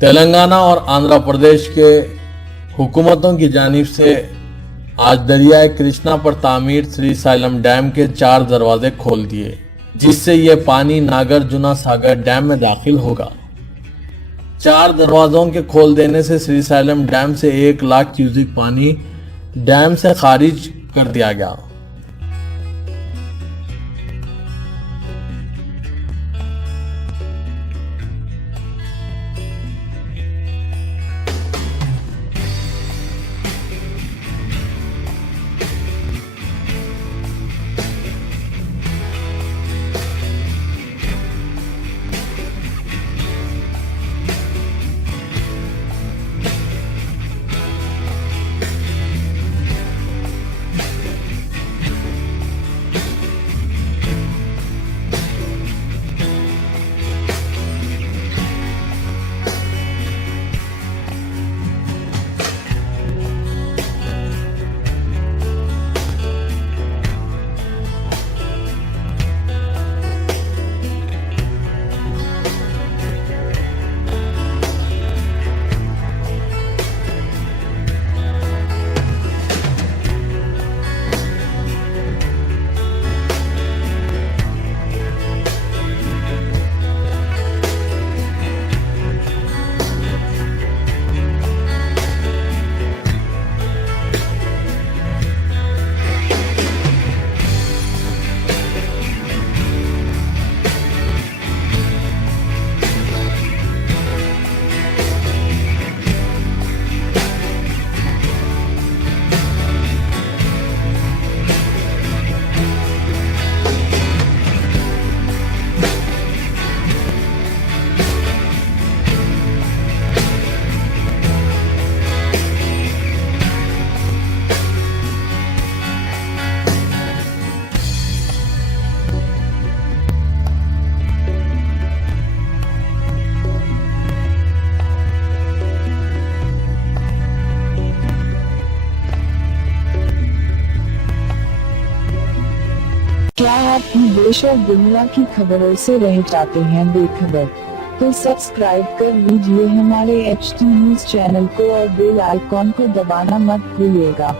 तेलंगाना और आंध्र प्रदेश के हुकूमतों की जानिब से आज दरियाए कृष्णा पर तामीर श्रीशैलम डैम के 4 दरवाजे खोल दिए, जिससे ये पानी नागार्जुना सागर डैम में दाखिल होगा। 4 दरवाजों के खोल देने से श्रीशैलम डैम से 1 लाख क्यूसेक पानी डैम से खारिज कर दिया गया। क्या आप देश और दुनिया की खबरों से रह जाते हैं बेखबर? तो सब्सक्राइब कर लीजिए हमारे HT न्यूज़ चैनल को और बेल आइकॉन को दबाना मत भूलिएगा।